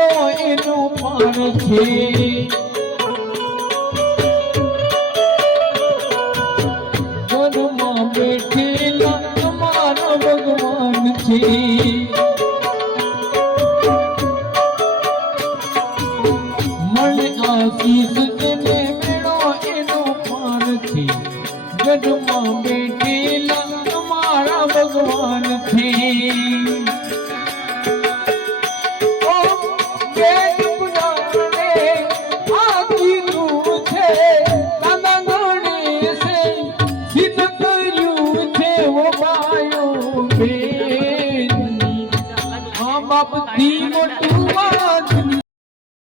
મેળો એનું પાન છે ઘરમાં બેઠેલા તમારા ભગવાન છે મળે આશીષ તેને મેળો એનું પાન છે ઘરમાં બેઠેલા તમારા ભગવાન છે બાપ દી મોટું વાત